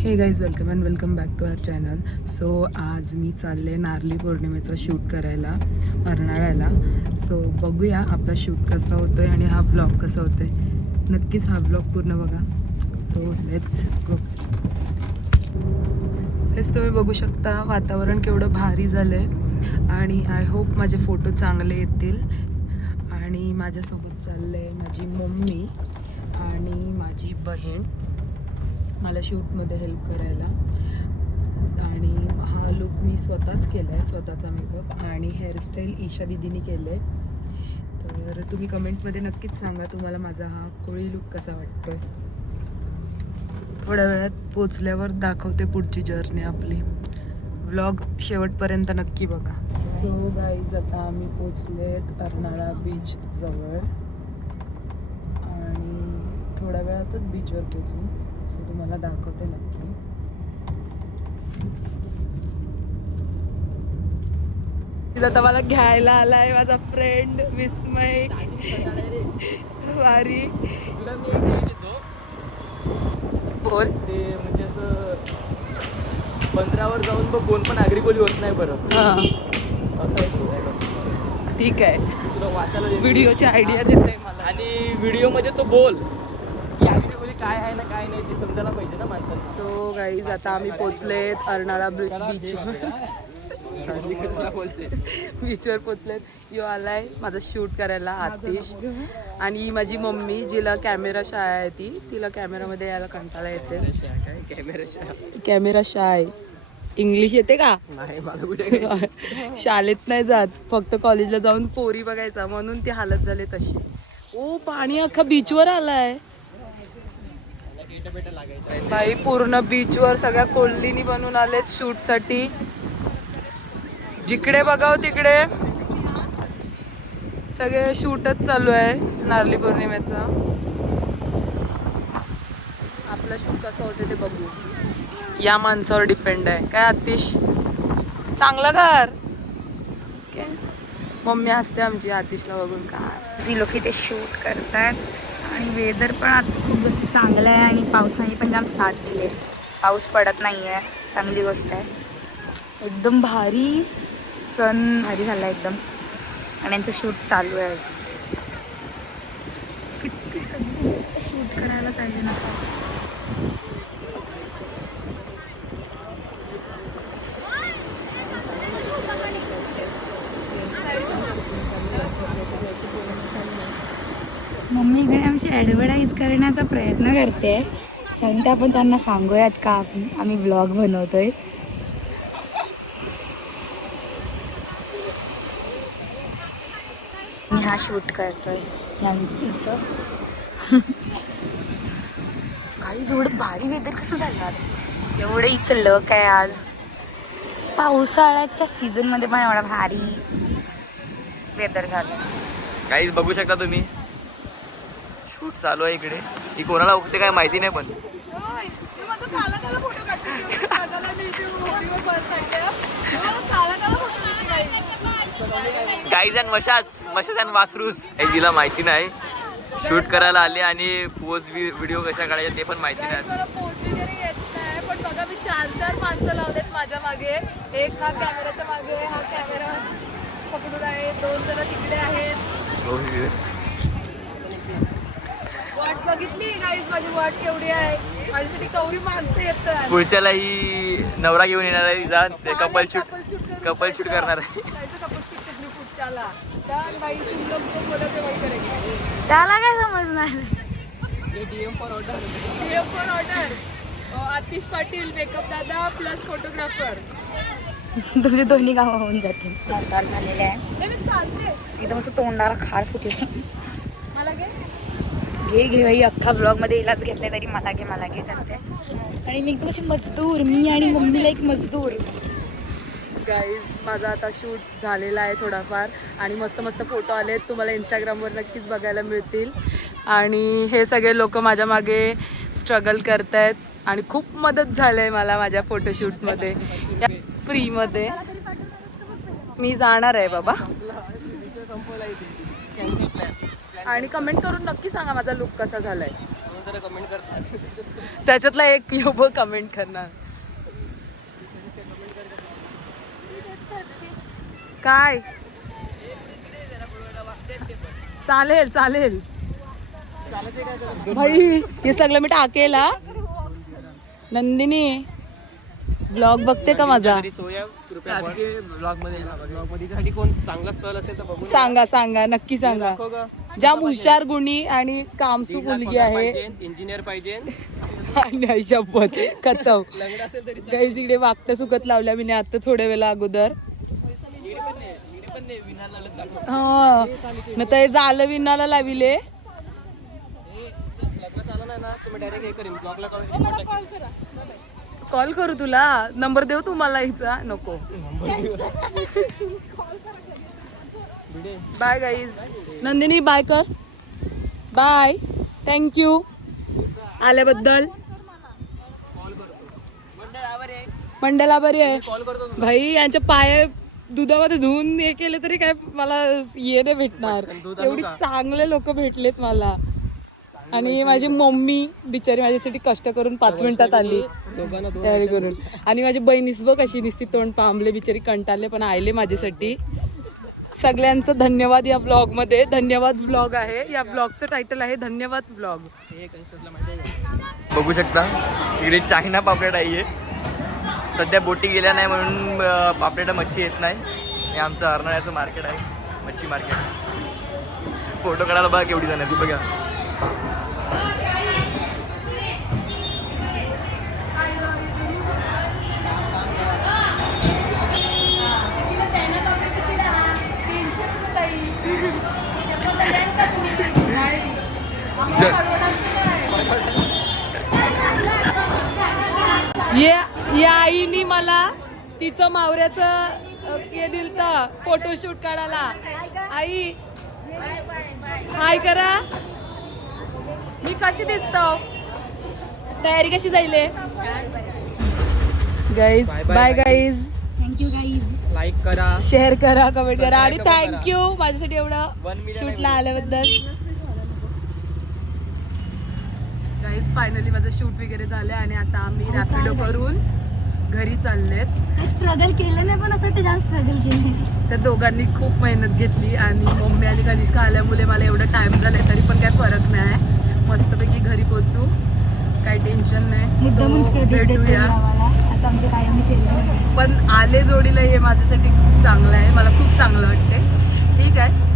हे guys welcome back to our channel. So आज मी चालले नारळी पौर्णिमेचा शूट करायला अर्नाळ्याला. सो बघूया आपला शूट कसा होतोय आणि हा व्लॉग कसा होतोय. नक्कीच हा व्लॉग पूर्ण बघा. So let's go. हेच तुम्ही बघू शकता वातावरण केवढं भारी झालं आहे आणि आय होप माझे फोटो चांगले येतील. आणि माझ्यासोबत चाललं आहे माझी मम्मी आणि माझी बहीण मला शूटमध्ये हेल्प करायला. आणि हा लुक मी स्वतःच केला आहे, स्वतःचा मेकअप आणि हेअरस्टाईल ईशा दिदीने केलं आहे. तर तुम्ही कमेंटमध्ये नक्कीच सांगा तुम्हाला माझा हा कोळी लुक कसा वाटतोय. थोड्या वेळात पोचल्यावर दाखवते पुढची जर्नी आपली. व्लॉग शेवटपर्यंत नक्की बघा. सो गाईज आता आम्ही पोचलेत अर्नाळा बीच जवळ आणि थोड्या वेळातच बीचवर पोचू. सो तुम्हाला दाखवते नक्की. आता मला घ्यायला आलाय माझा फ्रेंड विस्मय वारी. बोल. ते म्हणजे असं बंदरावर जाऊन बघ कोण पण आगरी होत नाही बरं. असं आहे. ठीक आहे, तुला वाचायला व्हिडिओची आयडिया देते मला. आणि व्हिडिओमध्ये तो बोल की आगरी कोली काय आहे ना काय नाही ते समजायला पाहिजे ना माणसाला. सो गाईज आता आम्ही पोचलेत अर्नाळा बीचवर. बीचवर पोचलेत. यो आलाय माझा शूट करायला आतिश आणि माझी मम्मी जिला कॅमेरा शाय आहे तिला कॅमेरामध्ये यायला कंटाळा येते. कॅमेरा शाय इंग्लिश येते का? नाही मला कुठे शाळेत नाही जात, फक्त कॉलेजला जाऊन पोरी बघायचा म्हणून ती हालत झाली तशी. ओ पाणी अख्खा बीचवर आलाय बाई. पूर्ण बीचवर सगळ्या कोल्लीनी बनून आलेत शूट साठी. जिकडे बघाव तिकडे सगळे शूटच चालू आहे नारळी पौर्णिमेचा. आपला शूट कसं होते ते बघू. या माणसावर डिपेंड आहे काय आतिश. चांगलं कर. मम्मी असते आमची आतिशला बघून. काय जी लोक इथे शूट करतात आणि वेदर पण आज खूप जास्त चांगलं आहे आणि पावसाने पण जाम साथ दिली आहे. पाऊस पडत नाही आहे, चांगली गोष्ट आहे. एकदम भारी सण भारी झाला एकदम आणि यांचं शूट चालू आहे. किती सगळी शूट करायला पाहिजे ना. मम्मी इकडे आमची ॲडव्हर्टाईज करण्याचा प्रयत्न करते. सांगते आपण त्यांना सांगूयात का आम्ही व्लॉग बनवतोय. मी हा शूट करतोय यांचं. काही एवढं भारी वेदर कसं झालं आज. एवढं हिचं लक आहे आज. पावसाळ्याच्या सीझनमध्ये पण एवढा भारी वेदर झालं. काहीच बघू शकता तुम्ही शूट चालू आहे इकडे. ही कोणाला उगते काय माहिती नाही पण गाईज अँड मशास अँड वासरूस हे जिला माहिती नाही शूट करायला आले आणि पोज व्हिडिओ कशा काढायचे ते पण माहिती नाही. पण बघा मी 4 माणसं लावलेत माझ्या मागे. एक हा कॅमेराच्या मागे, हा कॅमेरा पकडून आहे, 2 जण तिकडे आहेत. वाट बघितली गाईज माझी वाट केवढी आहे. माझ्यासाठी कवरी माणसं येतात. पुढच्याला ही नवरा घेऊन येणार आहे तिचा कपल शूट करणार आहे. त्याला काय समजणार. DM for order. Atish Patil makeup दादा प्लस फोटोग्राफर. तुमचे दोन्ही कामं होऊन जातील. तयार झालेले आहे एकदम असं तोंडाला खार फुटले. मला घे बाई. अख्खा ब्लॉगमध्ये इलाज घेतलाय तरी मला घे करते. आणि मी एकदम अशी मजदूर. मी आणि मम्मीला एक मजदूर. गाईज माझा आता शूट झालेला आहे थोडाफार आणि मस्त फोटो आलेत. तुम्हाला इंस्टाग्रामवर नक्कीच बघायला मिळतील. आणि हे सगळे लोक माझ्या मागे स्ट्रगल करत आहेत आणि खूप मदत झाली आहे मला माझ्या फोटोशूटमध्ये फ्रीमध्ये. मी जाणार आहे बाबा. आणि कमेंट करून नक्की सांगा माझा लुक कसा झालाय. जरा कमेंट करतात. त्याच्यातला एक योब कमेंट करणार. काय चालेल चालेल भाई, हे सगळं मी टाकेल हा. नंदिनी ब्लॉग बघते का माझा? ब्लॉग मध्ये कोण चांगला स्थळ असेल तर बघू. सांगा नक्की सांगा. जाम हुशार गुणी आणि कामसू मुलगी आहे. इंजिनियर पाहिजे आणि शपथ खतम. लग्न असेल तरी काही तिकडे वागता सुकत लावल्या मी आता थोड्या वेळा अगोदर. हा न तर झालं विनाला लाविले. लग्न चालू नाही ना तुम्ही डायरेक्ट हे करीन ब्लॉगला कॉल करू तुला? नंबर देऊ तुम्हाला हिचा? नको. Bye guys. नंदिनी बाय कर. बाय. थँक्यू आल्याबद्दल. मंडला बरी आहे भाई. यांच्या पाय दुधामध्ये धुवून हे केले तरी काय मला ये नाही भेटणार. एवढी चांगले लोक भेटलेत मला. आणि माझी मम्मी बिचारी माझ्यासाठी कष्ट करून 5 मिनिटात आली तयारी करून. आणि माझी बहिणीस बघ कशी निसती तोंड पांबले बिचारी कंटाळले पण आले माझ्यासाठी. सगळ्यांचं धन्यवाद. या ब्लॉग मध्ये धन्यवाद ब्लॉग आहे. या ब्लॉगचं टायटल आहे धन्यवाद ब्लॉग. बघू शकता इकडे चायना पापलेट आहे. सध्या बोटी गेल्या नाही म्हणून पापलेट मच्छी येत नाही. हे आमचं अर्नाळ्याचं मार्केट आहे, मच्छी मार्केट. फोटो काढायला बघा केवढी जण आहे ती बघा. या आईनी मला तिचं मावऱ्याचं हे दिलतं फोटोशूट काढायला. आई हाय करा. मी कशी दिसतो? तयारी कशी जाईले? Guys bye guys. Thank you guys. Like करा, शेअर करा, कमेंट करा आणि थँक्यू माझ्यासाठी एवढं शूटला आल्याबद्दल. गाईज फायनली माझं शूट वगैरे झालं आणि आता आम्ही रॅपिडो करून घरी चाललेत. स्ट्रगल केलं नाही पण असं जाम स्ट्रगल केले. त्या दोघांनी खूप मेहनत घेतली आणि मम्मी आणि कनिष्का आल्यामुळे मला एवढं टाइम झालाय तरी पण काय फरक नाही. मस्तपैकी घरी पोहोचू, काही टेन्शन नाही. So, भेटूया. असं आमचं कायम केलं. पण आले जोडीला हे माझ्यासाठी खूप चांगलं आहे. मला खूप चांगलं वाटते. ठीक आहे.